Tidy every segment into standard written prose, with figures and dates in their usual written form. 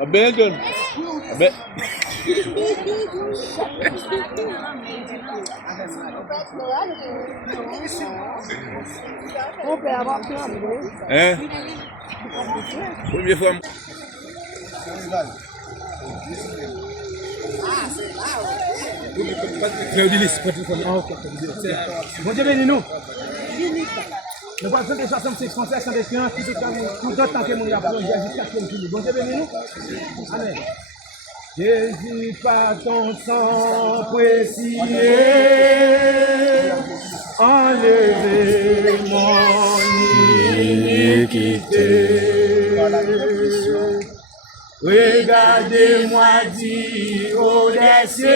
Abandon. Hein? Première fois. Bon Dieu bénis nous. Nous avons des 66 Français sans expérience, tout autant que nous avons jusqu'à ce que nous. Bon Dieu bénis nous. Amen. Jésus, par ton sang précieux, enlevez mon iniquité. Regardez-moi, dis au cieux,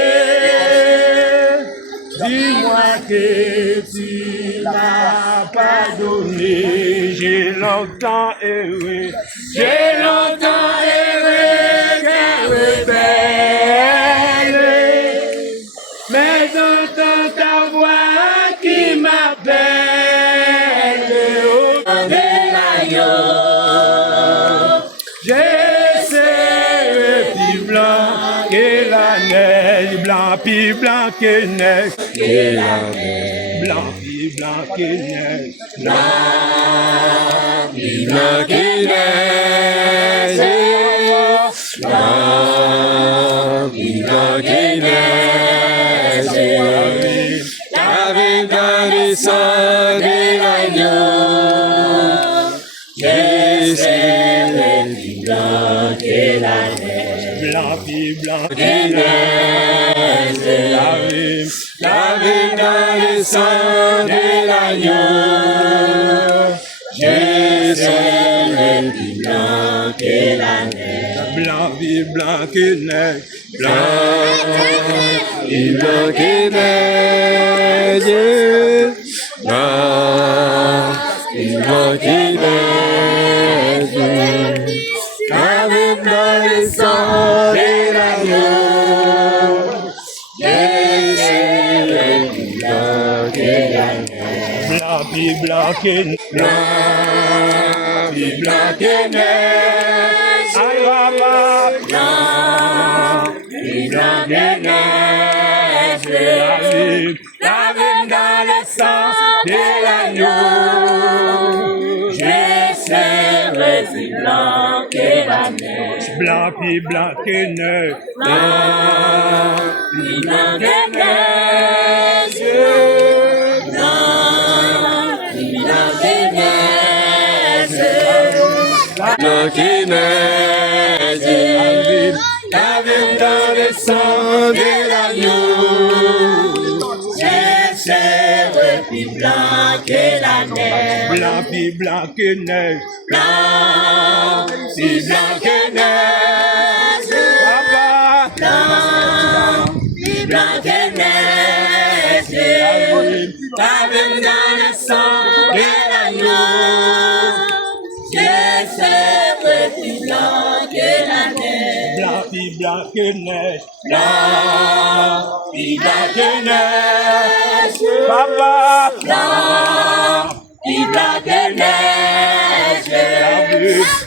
dis-moi que tu m'as pardonné. J'ai longtemps erré, car rebelle, mais j'entends ta voix qui m'appelle. Oh, de l'agneau. Blanc, puis blanc que neige, blanc, puis blanc que neige, blanc, puis blanc que neige, blanc, puis blanc que neige, lavé dans le sang de l'agneau, Jésus, plus blanc que la neige, blanc, puis blanc que neige. Lavé dans le sang de l'agneau, Jésus est plus blanc que la neige. Blanc, puis blanc que neige, blanc, puis blanc que neige, blanc, puis blanc que neige. Lavé dans le sang de l'agneau. Puis blanc que neige, blanc, puis blanc que neige, blanc, puis blanc que neige, lavé dans le sang de l'agneau, je serai plus blanc que la neige, blanc, puis blanc que neige, blanc, puis blanc que neige. Blanc qui neige, lavé dans le sang de l'agneau, je serai plus blanc que la neige, blanc puis blanc que neige, blanc puis blanc que neige, blanc puis blanc que neige, lavé dans le sang de l'agneau. Je serai plus blanc que la neige, blanc puis blanc que neige, blanc puis blanc que neige, papa, blanc puis blanc que neige,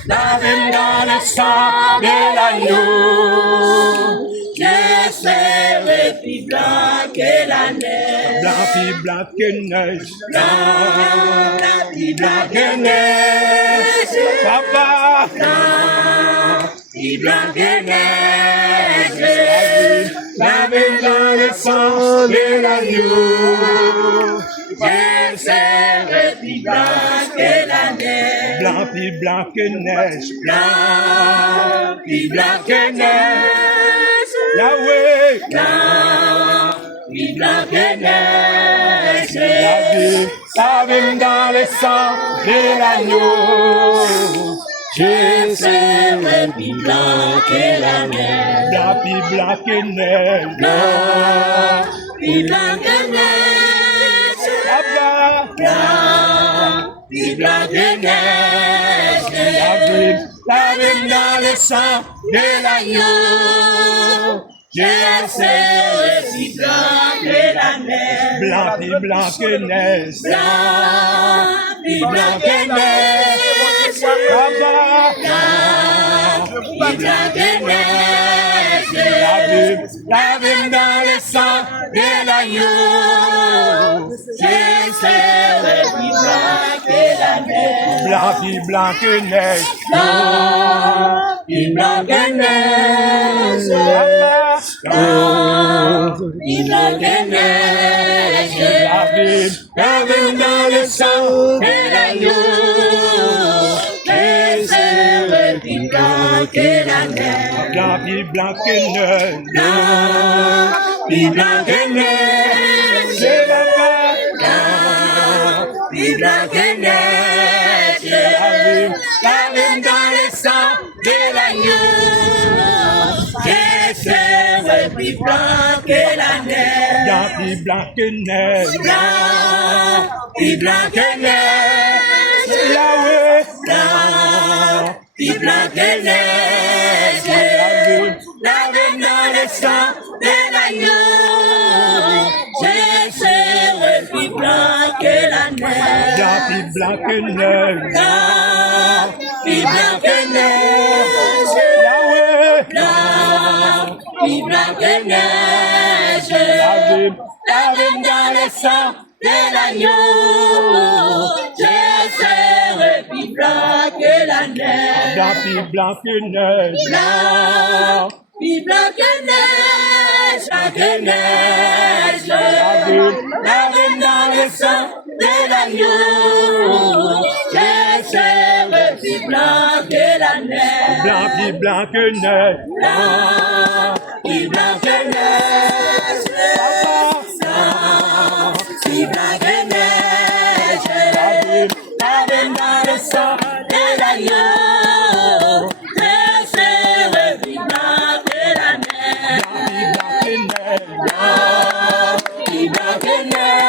lavé dans le sang de l'agneau. Je serai plus blanc que la neige, blanc puis blanc que neige, blanc puis blanc que neige, papa, blanc puis blanc que neige, lavé dans le sang de l'agneau. Je serai plus blanc que la neige, blanc puis blanc que neige, blanc puis blanc que neige, Yahweh, blanc puis blanc que neige, lavé dans le sang de l'agneau. Je serai plus blanc que la neige, blanc puis blanc que neige, blanc puis blanc que neige, blanc puis blanc que neige, lavé dans le sang de l'agneau. Je serai plus blanc que la neige, blanc puis blanc que neige, blanc puis blanc que neige, blanc Lave-moi dans le sang de l'agneau. Je serai plus blanc que la neige. Blanc plus blanc que neige. Blanc plus blanc que neige. Blanc plus blanc que neige. Lave-moi dans le sang de l'agneau. Je serai plus blanc que la neige. Blanc plus blanc que neige. Blanc plus blanc que neige. Blanc plus blanc que neige. Lave-moi dans le sang de l'agneau. Je serai plus blanc que la neige. Blanc plus blanc que neige. Blanc plus blanc que neige. Yahweh. Blanc plus blanc que neige. Lave-moi dans le sang de l'agneau. Je serai plus blanc que la neige. Blanc plus blanc que neige. Blanc plus blanc que neige. Yahweh. Blanc plus blanc que neige. Lave-moi dans le sang de l'agneau. Je serai plus blanc que la neige. Blanc plus blanc que neige. Blanc plus blanc que neige. Blanc que neige. Lave-moi dans le sang de l'agneau. Je serai plus blanc que la neige. Blanc plus blanc que neige. Blanc plus blanc que neige. Blanc plus blanc que neige. Lave-moi dans le sang de l'agneau. Je serai plus blanc que la neige. Blanc plus blanc que neige.